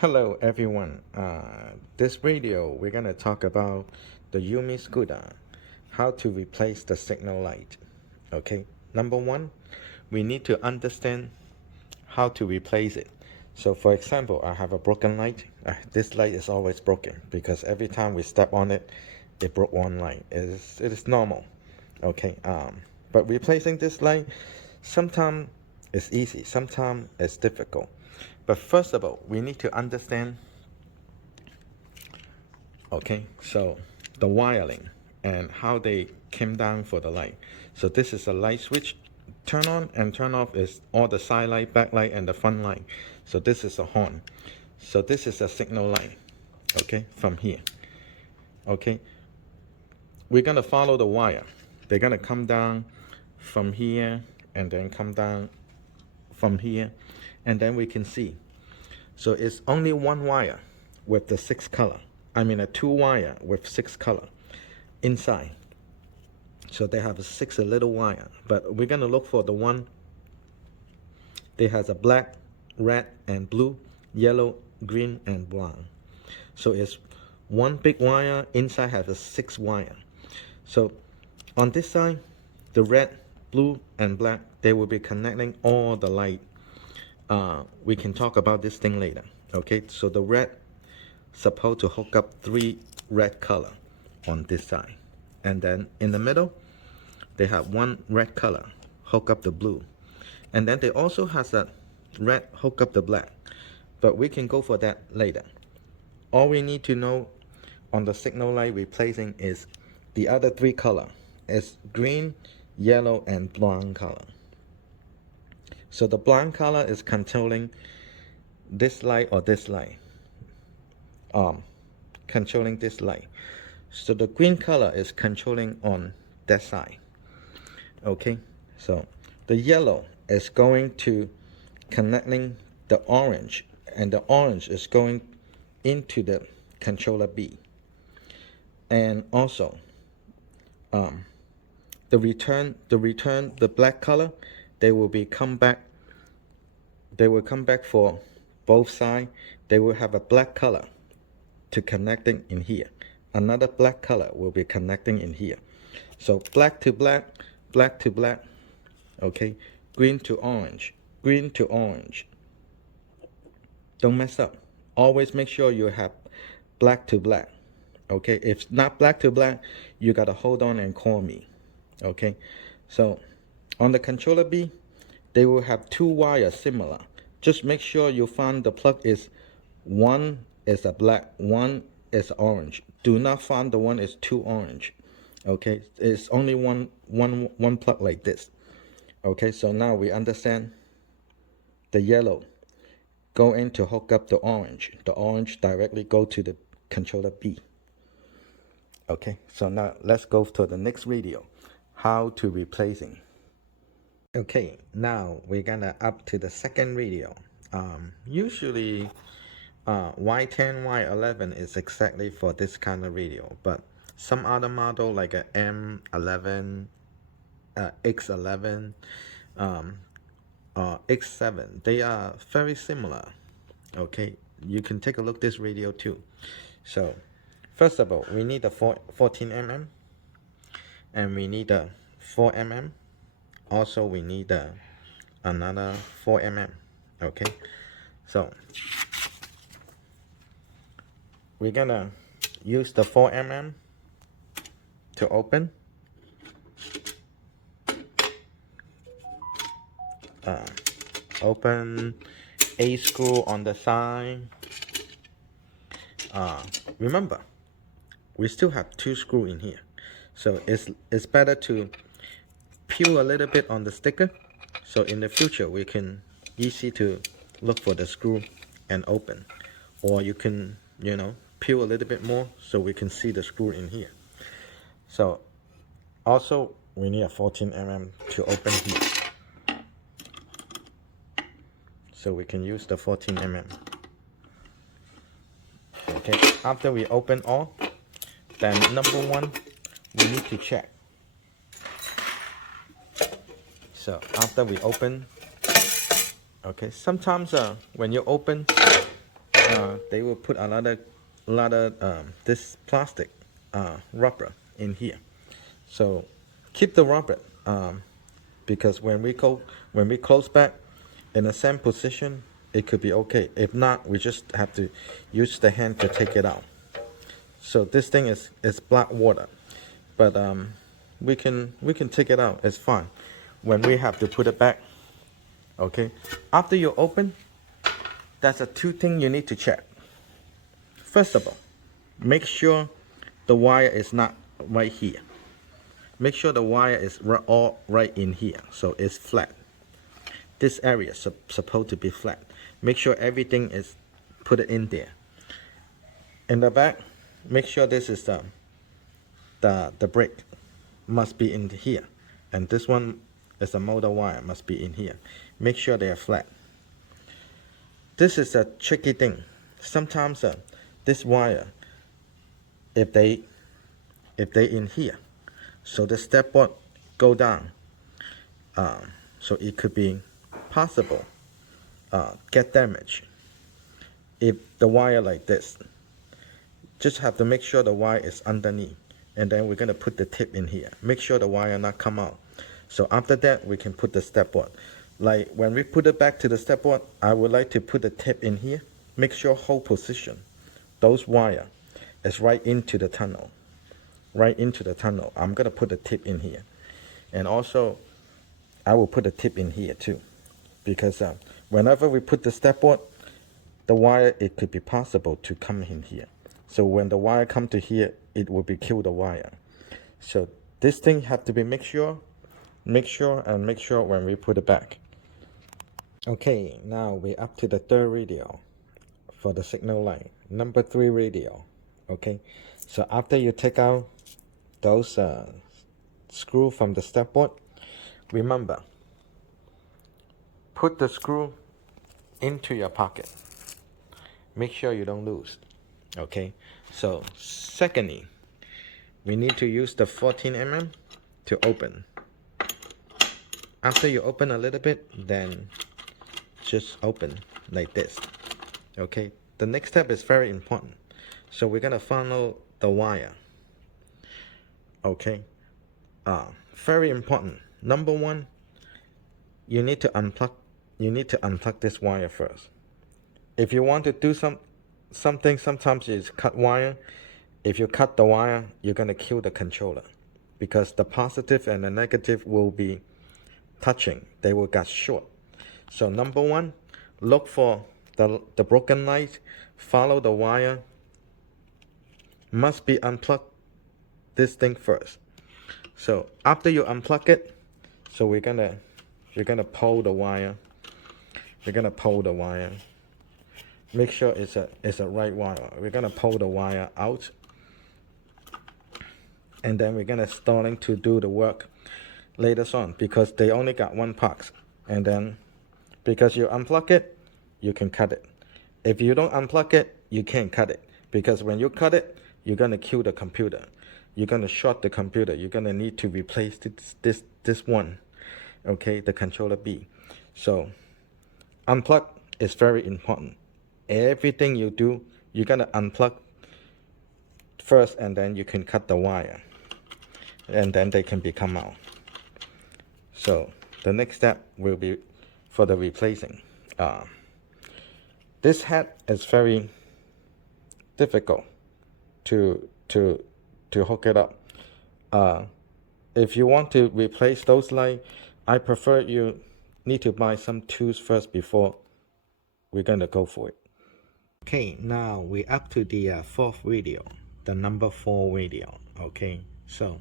Hello everyone. This video we're gonna talk about the YUME scooter, how to replace the signal light. Okay, number one, we need to understand how to replace it. So for example, I have a broken light. This light is always broken because every time we step on it, it broke one light. It is normal. Okay, but replacing this light, sometimes it's easy, sometimes it's difficult. But first of all, we need to understand, okay, so the wiring and how they came down for the light. So this is a light switch. Turn on and turn off is all the side light, back light, and the front light. So this is a horn. So this is a signal light, okay, from here. Okay, we're gonna follow the wire. They're gonna come down from here and then come down from here, and then we can see. So it's only one wire with the 6 color. I mean a 2 wire with 6 color inside. So they have a little wire, but we're gonna look for the one that has a black, red, and blue, yellow, green, and brown. So it's one big wire, inside has a 6 wire. So on this side, the red, blue, and black, they will be connecting all the light. We can talk about this thing later. Okay, so the red supposed to hook up 3 red color on this side, and then in the middle they have 1 red color hook up the blue, and then they also has a red hook up the black, but we can go for that later. All we need to know on the signal light replacing is the other 3 color is green, yellow, and brown color. So the brown color is controlling this light or this light, controlling this light. So the green color is controlling on that side. Okay, so the yellow is going to connecting the orange, and the orange is going into the controller B. And also the black color, they will come back for both sides. They will have a black color to connecting in here. Another black color will be connecting in here. So black to black, black to black, okay, green to orange, green to orange. Don't mess up. Always make sure you have black to black. Okay, if not black to black, you gotta hold on and call me. Okay, so on the controller B, they will have 2 wires similar. Just make sure you find the plug is one is a black, one is orange. Do not find the one is 2 orange. Okay, it's only one plug like this. Okay, so now we understand the yellow go in to hook up the orange. The orange directly go to the controller B. Okay, so now let's go to the next video, how to replacing. Okay, now we're gonna up to the second video. Usually Y10, Y11 is exactly for this kind of radio, but some other model like a M11, X11, X7, they are very similar. Okay, you can take a look at this radio too. So first of all, we need a 14 mm, and we need a 4 mm. Also, we need another 4 mm. Okay, so we're gonna use the 4 mm to open. Open a screw on the side. Remember, we still have 2 screws in here, so it's better to peel a little bit on the sticker, so in the future we can easy to look for the screw and open, or you can peel a little bit more so we can see the screw in here. So also we need a 14 mm to open here, so we can use the 14 mm. Okay, after we open all, then number one, we need to check. So after we open, okay, sometimes when you open, they will put a lot of this plastic rubber in here. So keep the rubber because when we close back in the same position, it could be okay. If not, we just have to use the hand to take it out. So this thing is black water, but we can take it out. It's fine. When we have to put it back, okay. After you open, that's a two thing you need to check. First of all, make sure the wire is not right here. Make sure the wire is all right in here, so it's flat. This area is supposed to be flat. Make sure everything is put it in there. In the back, make sure this is the brake must be in here, and this one is the motor wire must be in here. Make sure they are flat. This is a tricky thing. Sometimes this wire, if they in here, so the step board go down, so it could be possible get damaged if the wire like this. Just have to make sure the wire is underneath, and then we're going to put the tip in here. Make sure the wire not come out. So after that, we can put the step board. Like when we put it back to the step board, I would like to put the tip in here. Make sure whole position, those wire is right into the tunnel. Right into the tunnel. I'm going to put the tip in here. And also, I will put a tip in here too. Because whenever we put the step board, the wire, it could be possible to come in here. So when the wire come to here, it will be kill the wire. So this thing have to be make sure when we put it back. Okay, now we're up to the third radio for the signal line, number 3 radio. Okay, so after you take out those screw from the step board, remember, put the screw into your pocket. Make sure you don't lose. Okay, so secondly, we need to use the 14 mm to open. After you open a little bit, then just open like this. Okay, the next step is very important. So we're gonna follow the wire. Okay, very important. Number 1, you need to unplug this wire first. If you want to do something, sometimes it's cut wire. If you cut the wire, you're gonna kill the controller, because the positive and the negative will be touching. They will get short. So number 1, look for the broken light. Follow the wire. Must be unplug this thing first. So after you unplug it, so you're gonna pull the wire. You're gonna pull the wire. Make sure it's a right wire. We're gonna pull the wire out, and then we're gonna starting to do the work later on, because they only got one part. And then because you unplug it, you can cut it. If you don't unplug it, you can't cut it, because when you cut it, you're gonna kill the computer. You're gonna short the computer. You're gonna need to replace this one. Okay, the controller B. So unplug is very important. Everything you do, you're gonna unplug first, and then you can cut the wire, and then they can come out. So the next step will be for the replacing. This head is very difficult to hook it up. If you want to replace those lights, I prefer you need to buy some tools first before we're gonna go for it. Okay, now we're up to the 4th radio, the number 4 radio. Okay, so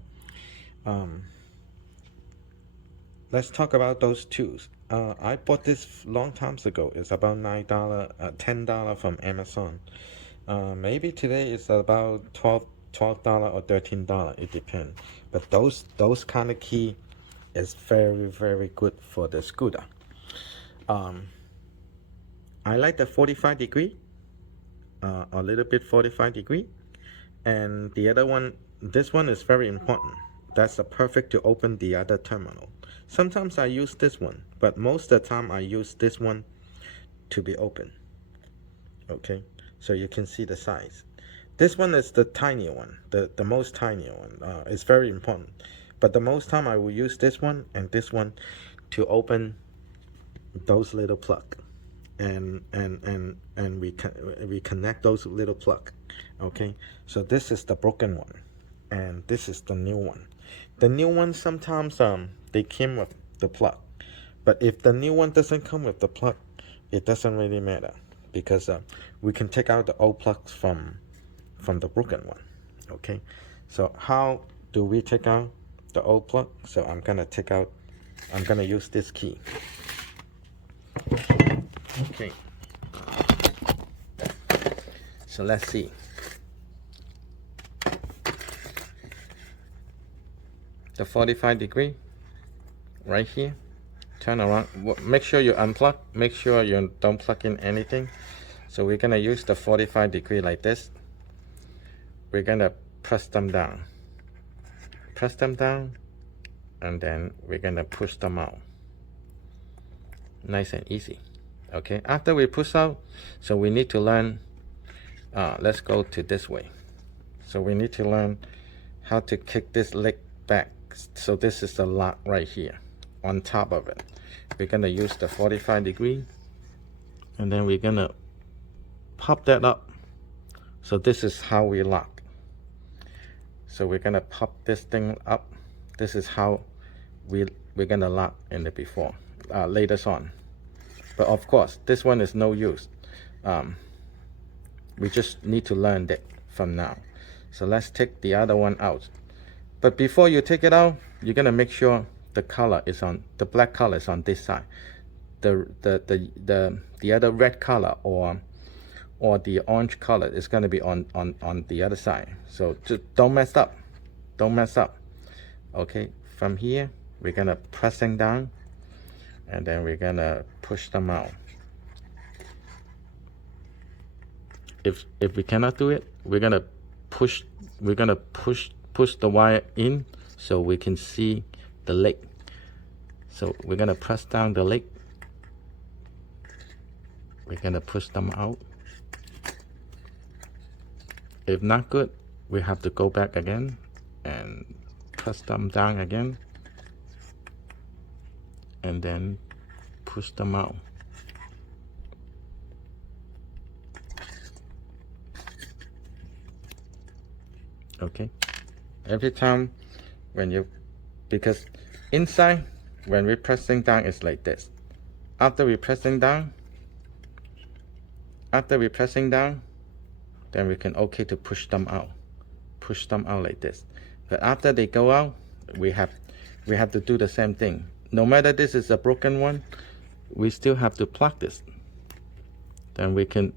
let's talk about those tools. I bought this long times ago. It's about $9, $10 from Amazon. Maybe today it's about $12 or $13. It depends. But those kind of key is very, very good for the scooter. I like the 45 degree, a little bit 45 degree, and the other one, this one is very important. That's perfect to open the other terminal. Sometimes I use this one, but most of the time I use this one to be open. Okay, so you can see the size. This one is the tiny one, the most tiny one. It's very important, but the most time I will use this one and this one to open those little plug, and we connect those little plug. Okay, so this is the broken one, and this is the new one. The new one sometimes they came with the plug, but if the new one doesn't come with the plug, it doesn't really matter, because we can take out the old plugs from the broken one. Okay, so how do we take out the old plug? So I'm gonna use this key. Okay, so let's see. The 45-degree right here, turn around, make sure you unplug, make sure you don't plug in anything. So we're gonna use the 45-degree like this. We're gonna press them down, and then we're gonna push them out. Nice and easy. Okay, after we push out, so we need to learn, let's go to this way. So we need to learn how to kick this leg back. So this is the lock right here on top of it. We're gonna use the 45-degree, and then we're gonna pop that up. So this is how we lock. So we're gonna pop this thing up. This is how we're gonna lock in the before, later on. But of course, this one is no use. We just need to learn that from now. So let's take the other one out. But before you take it out, you're gonna make sure the color is on, the black color is on this side. The other red color or the orange color is gonna be on the other side. So just don't mess up. Okay, from here we're gonna pressing down, and then we're gonna push them out. If we cannot do it, we're gonna push the wire in so we can see the leg. So we're gonna press down the leg. We're gonna push them out. If not good, we have to go back again and press them down again, and then push them out. Okay, every time when you, because inside when we're pressing down it's like this. After we're pressing down, then we can okay to push them out like this. But after they go out, we have to do the same thing. No matter this is a broken one, we still have to plug this. Then we can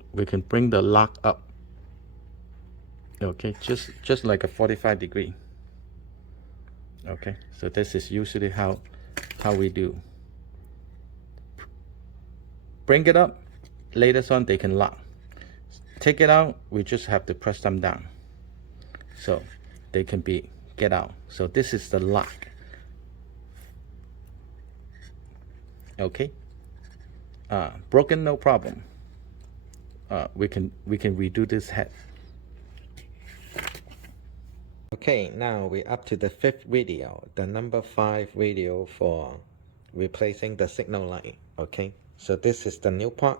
bring the lock up. Okay, just like a 45-degree. Okay, so this is usually how we do. Bring it up, later on they can lock. Take it out, we just have to press them down so they can get out. So this is the lock. Okay, broken, no problem. We can redo this head. Okay, now we're up to the 5th video, the number 5 video for replacing the signal light. Okay, so this is the new part.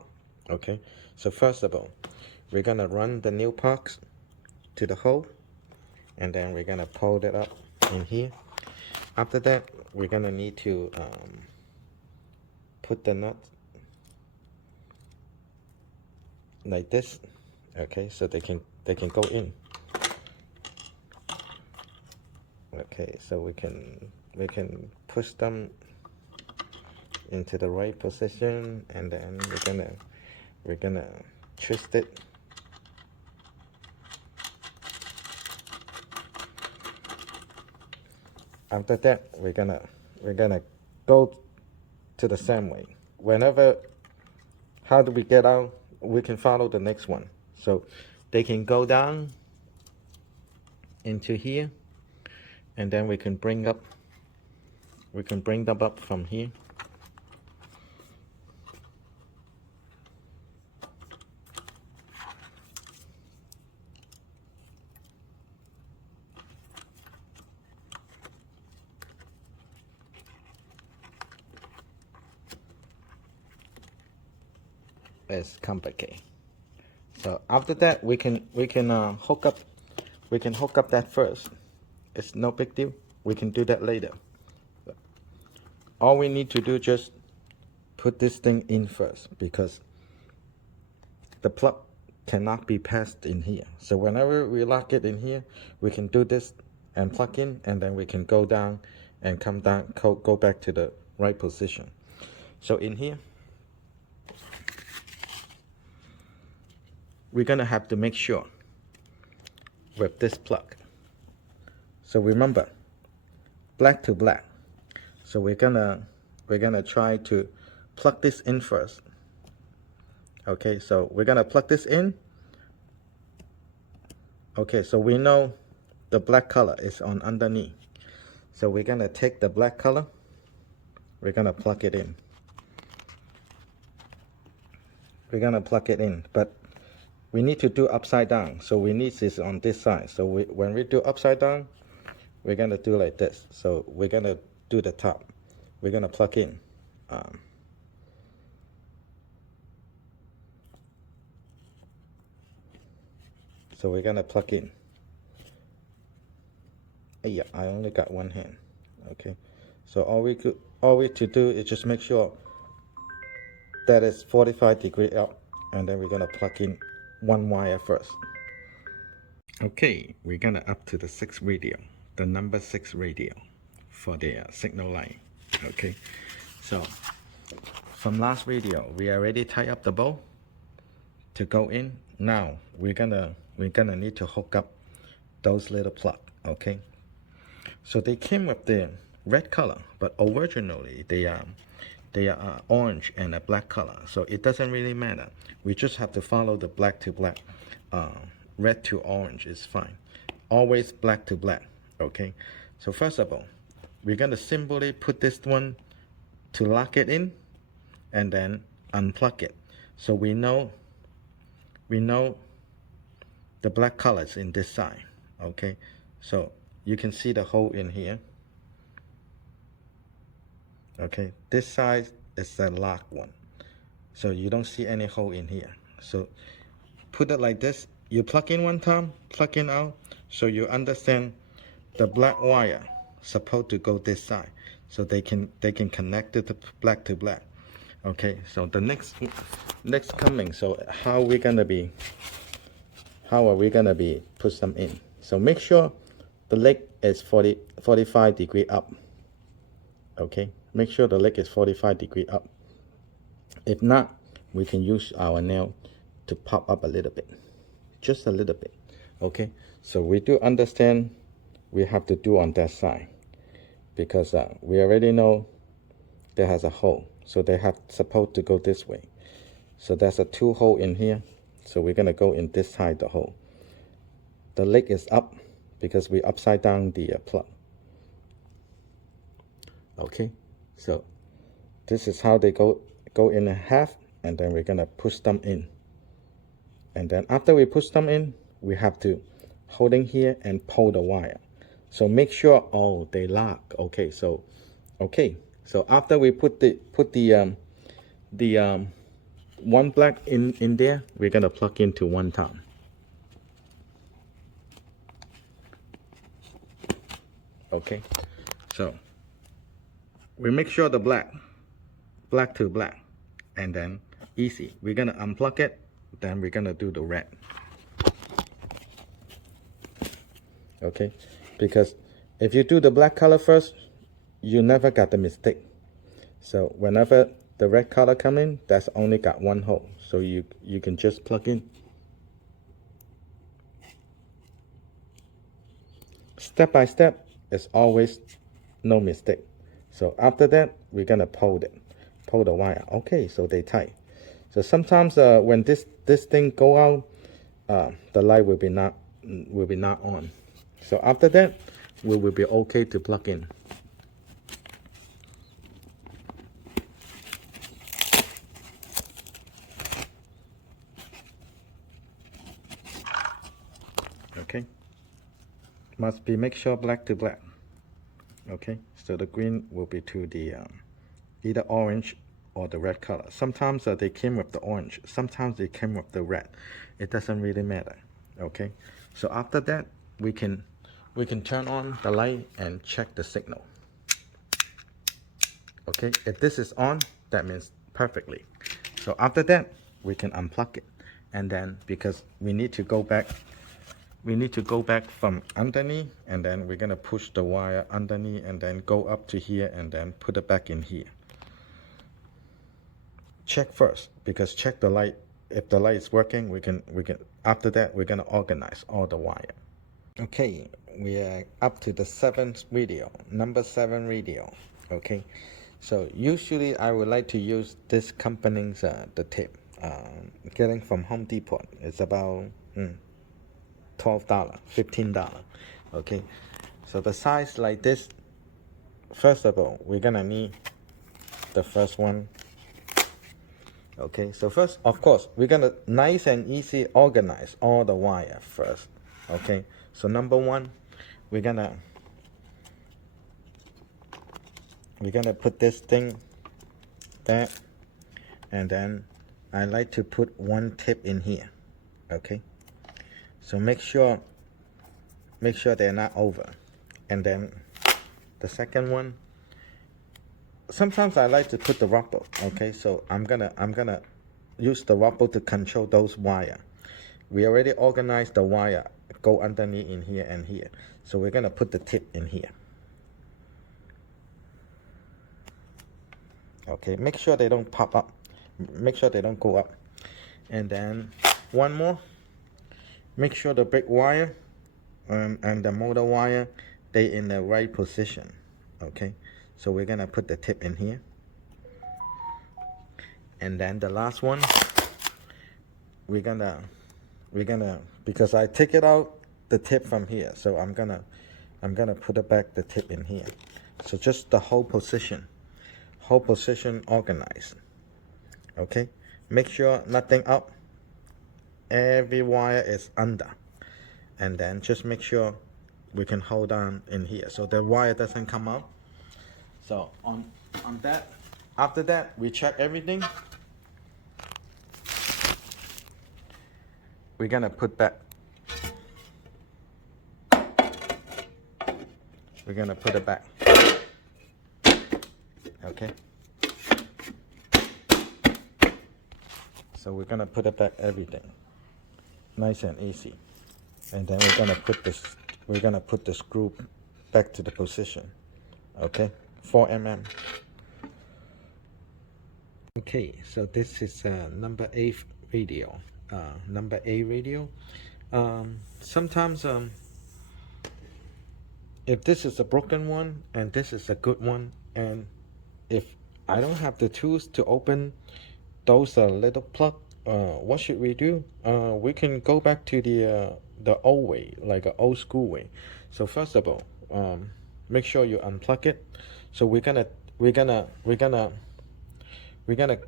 Okay, so first of all, we're gonna run the new parts to the hole, and then we're gonna pull it up in here. After that, we're gonna need to put the nut like this. Okay, so they can go in. Okay, so we can push them into the right position, and then we're gonna twist it. After that, we're gonna go to the same way. How do we get out? We can follow the next one. So they can go down into here, and then we can bring them up from here. is complicated. So after that, we can hook up that first. It's no big deal. We can do that later. All we need to do just put this thing in first, because the plug cannot be passed in here. So whenever we lock it in here, we can do this and plug in, and then we can go down and come down, go back to the right position. So in here, we're gonna have to make sure with this plug. So remember, black to black. So we're gonna try to plug this in first. Okay, so we're gonna plug this in. Okay, so we know the black color is on underneath. So we're gonna take the black color, we're gonna plug it in. We're gonna plug it in, but we need to do upside down. So we need this on this side. So when we do upside down, we're gonna do like this. So we're gonna do the top. We're gonna plug in. So we're gonna plug in. Yeah, I only got one hand. Okay, so all we to do is just make sure that is 45 degrees up, and then we're gonna plug in one wire first. Okay, we're gonna up to the 6 radio, the number 6 radio for the signal line. Okay, so from last video, we already tied up the bow to go in. Now we're gonna need to hook up those little plug. Okay, so they came with the red color, but originally they are orange and a black color. So it doesn't really matter. We just have to follow the black to black. Red to orange is fine. Always black to black. Okay, so first of all, we're gonna simply put this one to lock it in, and then unplug it. So we know the black colors in this side. Okay, so you can see the hole in here. Okay, this side is the lock one, so you don't see any hole in here. So put it like this. You plug in one time, plug in out, so you understand the black wire supposed to go this side, so they can connect it to black to black. Okay, so the next coming. So how are we gonna be put some in? So make sure the leg is 45 degree up. Okay, make sure the leg is 45 degree up. If not, we can use our nail to pop up a little bit, just a little bit. Okay, so we do understand we have to do on that side, because we already know there has a hole, so they have supposed to go this way. So there's a 2 hole in here, so we're gonna go in this side the hole. The leg is up because we upside down the plug. Okay, so this is how they go in a half, and then we're gonna push them in. And then after we push them in, we have to holding here and pull the wire. So make sure, oh, they lock. Okay, so after we put the one black in there, we're gonna plug into one time. Okay, so we make sure the black to black, and then easy. We're gonna unplug it, then we're gonna do the red. Okay, because if you do the black color first, you never got the mistake. So whenever the red color come in, that's only got 1 hole, so you can just plug in. Step by step is always no mistake. So after that, we're gonna pull the wire. Okay, so they tight. So sometimes when this thing go out, the light will be not on. So after that, we will be okay to plug in. Okay, must be make sure black to black. Okay, so the green will be to the either orange or the red color. Sometimes they came with the orange, sometimes they came with the red. It doesn't really matter. Okay, so after that we can turn on the light and check the signal. Okay, if this is on, that means perfectly. So after that we can unplug it, and then because we need to go back from underneath, and then we're gonna push the wire underneath and then go up to here and then put it back in here. Check first, because check the light. If the light is working, we can after that we're gonna organize all the wire. Okay, we are up to the number 7 radio. Okay, so usually I would like to use this company's the tip, getting from Home Depot. It's about $12, $15. Okay, so the size like this. First of all, we're gonna need the first one. Okay, so first, of course, we're gonna nice and easy organize all the wire first. Okay, so number 1, we're gonna put this thing there, and then I like to put one tip in here. Okay, so make sure they're not over. And then the second one, sometimes I like to put the rubber. Okay, so I'm gonna use the rubber to control those wire. We already organized the wire, go underneath in here and here. So we're gonna put the tip in here. Okay, make sure they don't pop up. Make sure they don't go up. And then one more. Make sure the brake wire and the motor wire, they in the right position. Okay, so we're gonna put the tip in here. And then the last one, we're gonna because I take it out the tip from here, so I'm gonna put it back the tip in here. So just the whole position organized. Okay, make sure nothing up, every wire is under, and then just make sure we can hold on in here so the wire doesn't come out. So on that, after that we check everything. We're gonna put back, we're gonna put it back. Okay, so we're gonna put it back, everything nice and easy. And then we're gonna put the screw back to the position. Okay, 4 mm. Okay, so this is number 8 radio. Number 8 radio. Sometimes if this is a broken one and this is a good one, and if I don't have the tools to open those little plug, what should we do? We can go back to the old way, like an old school way. So first of all, make sure you unplug it. So we're gonna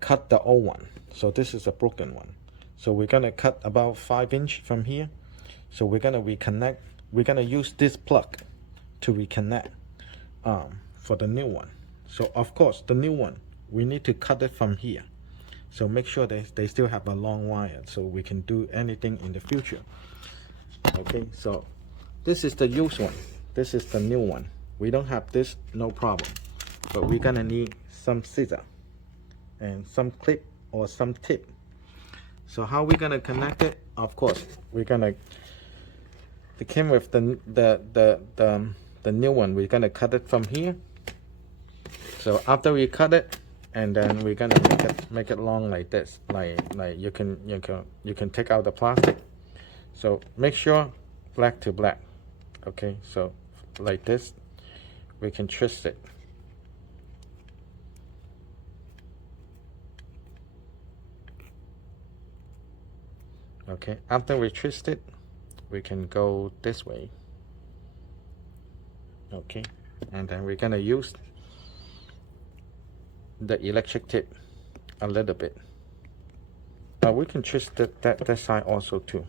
cut the old one. So this is a broken one. So we're gonna cut about 5 inch from here. So we're gonna reconnect. We're gonna use this plug to reconnect for the new one. So of course the new one, we need to cut it from here. So make sure they still have a long wire so we can do anything in the future. Okay, so this is the used one. This is the new one. We don't have this, no problem. But we're gonna need some scissor and some clip or some tip. So how we gonna connect it? Of course, we're gonna. It came with the new one. We're gonna cut it from here. So after we cut it, and then we're gonna make it long like this. Like you can take out the plastic. So make sure black to black. Okay, so like this, we can twist it. Okay, after we twist it, we can go this way. Okay, and then we're gonna use the electric tip a little bit. But we can twist that side also too.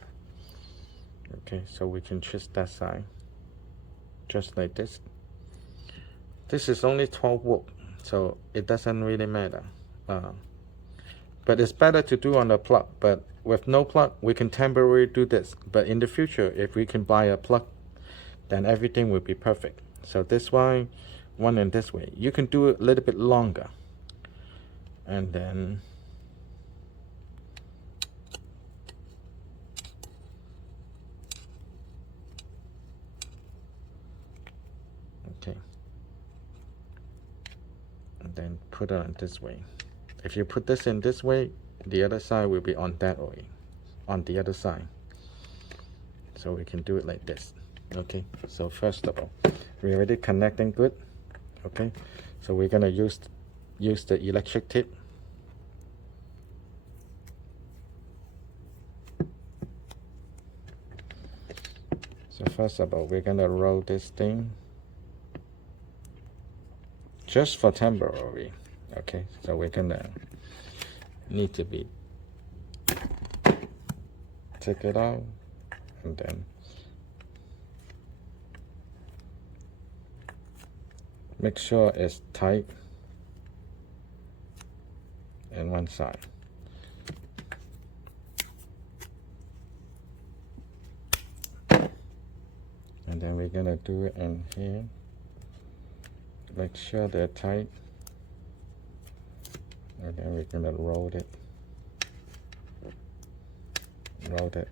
Okay, so we can twist that side just like this. This is only 12 volt, so it doesn't really matter. But it's better to do on the plug. But with no plug, we can temporarily do this. But in the future, if we can buy a plug, then everything will be perfect. So this way, one in this way. You can do it a little bit longer. And then okay. And then put it on this way. If you put this in this way, the other side will be on that way, on the other side. So we can do it like this. Okay, so first of all, we're already connecting good. Okay, so we're gonna use the electric tip. So first of all, we're gonna roll this thing just for temporary. Okay, so we're gonna need to be take it out and then make sure it's tight in one side. And then we're gonna do it in here. Make sure they're tight. And then we're gonna roll it,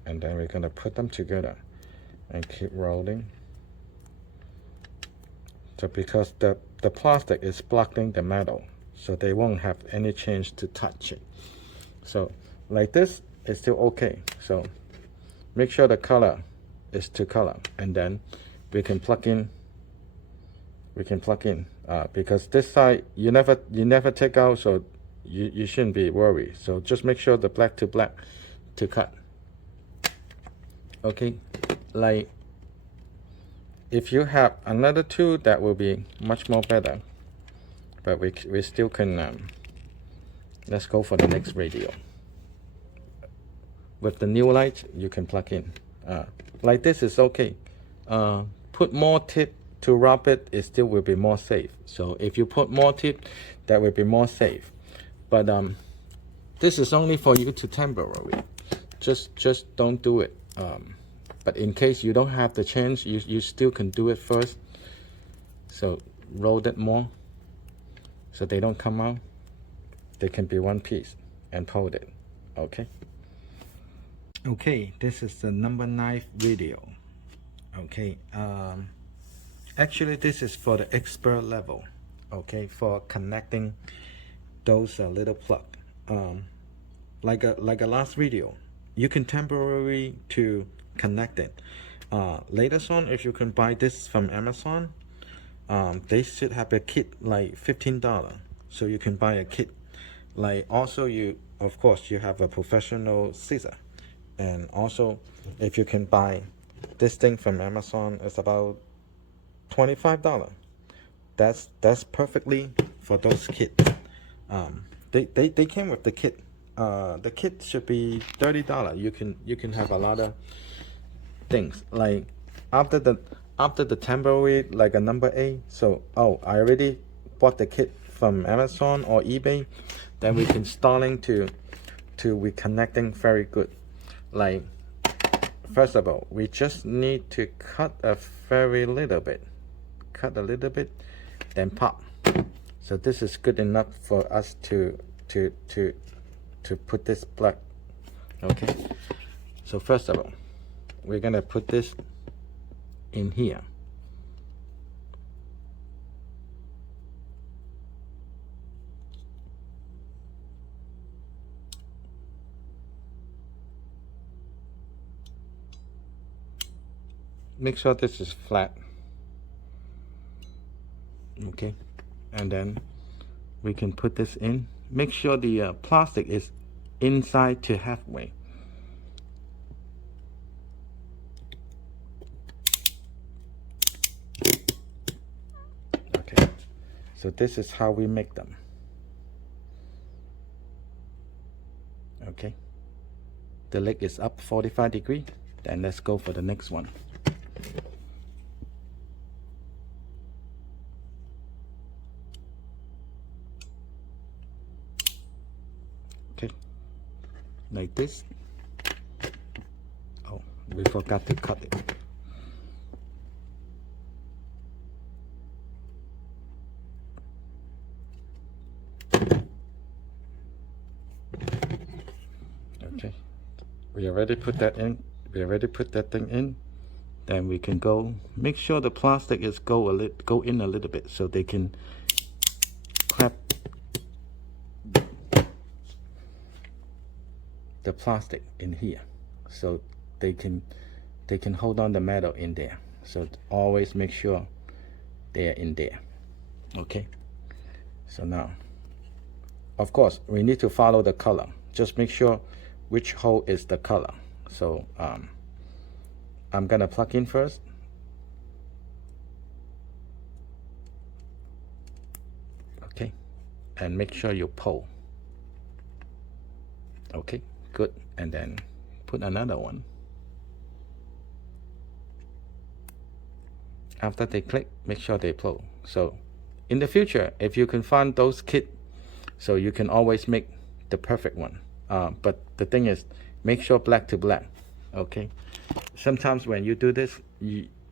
and then we're gonna put them together and keep rolling. So because the plastic is blocking the metal, so they won't have any chance to touch it. So like this is still okay. So make sure the color is to color, and then we can plug in. Because this side you never take out, so you shouldn't be worried. So just make sure the black to black to cut. Okay, like if you have another tool, that will be much more better. But we still can. Let's go for the next radio. With the new light, you can plug in. Like this is okay. Put more tip to wrap it. It still will be more safe. So if you put more tip, that will be more safe. But this is only for you to temporarily. Just don't do it. But in case you don't have the chance, you still can do it first. So roll it more, so they don't come out. They can be one piece and pull it. Okay. Okay, this is the number 9 video. Okay. Actually, this is for the expert level. Okay, for connecting those little plug. Like a last video, you can temporarily to connect it. Later on, if you can buy this from Amazon, they should have a kit like $15. So you can buy a kit. Like also of course you have a professional scissor, and also if you can buy this thing from Amazon, it's about $25. That's perfectly for those kits. They came with the kit. The kit should be $30. You can have a lot of things. Like after the temporary, like a number 8. So I already bought the kit from Amazon or eBay. Then we can starting to reconnecting very good. Like first of all, we just need to cut a very little bit. Cut a little bit, then pop. So this is good enough for us to put this plug. Okay. So first of all, we're gonna put this in here. Make sure this is flat. Okay, and then we can put this in. Make sure the plastic is inside to halfway. Okay, so this is how we make them. Okay, the leg is up 45 degrees. Then let's go for the next one. like this. Oh, we forgot to cut it. Okay, we already put that in. We already put that thing in. Then we can go make sure the plastic is go in a little bit so they can clap the plastic in here, so they can hold on the metal in there. So always make sure they are in there. Okay, so now of course we need to follow the color. Just make sure which hole is the color. So I'm gonna plug in first. Okay, and make sure you pull. Okay, good. And then put another one. After they click, make sure they pull. So in the future, if you can find those kits, so you can always make the perfect one. But the thing is, make sure black to black. Okay, sometimes when you do this,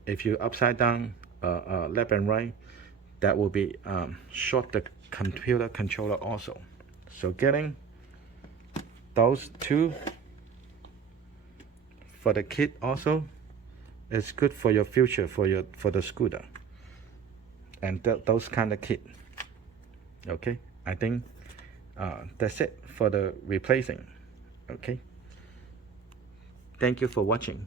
if you upside down left and right, that will be short the computer controller also. So getting those two for the kit also is good for your future, for the scooter and those kind of kit. Okay, I think that's it for the replacing. Okay, thank you for watching.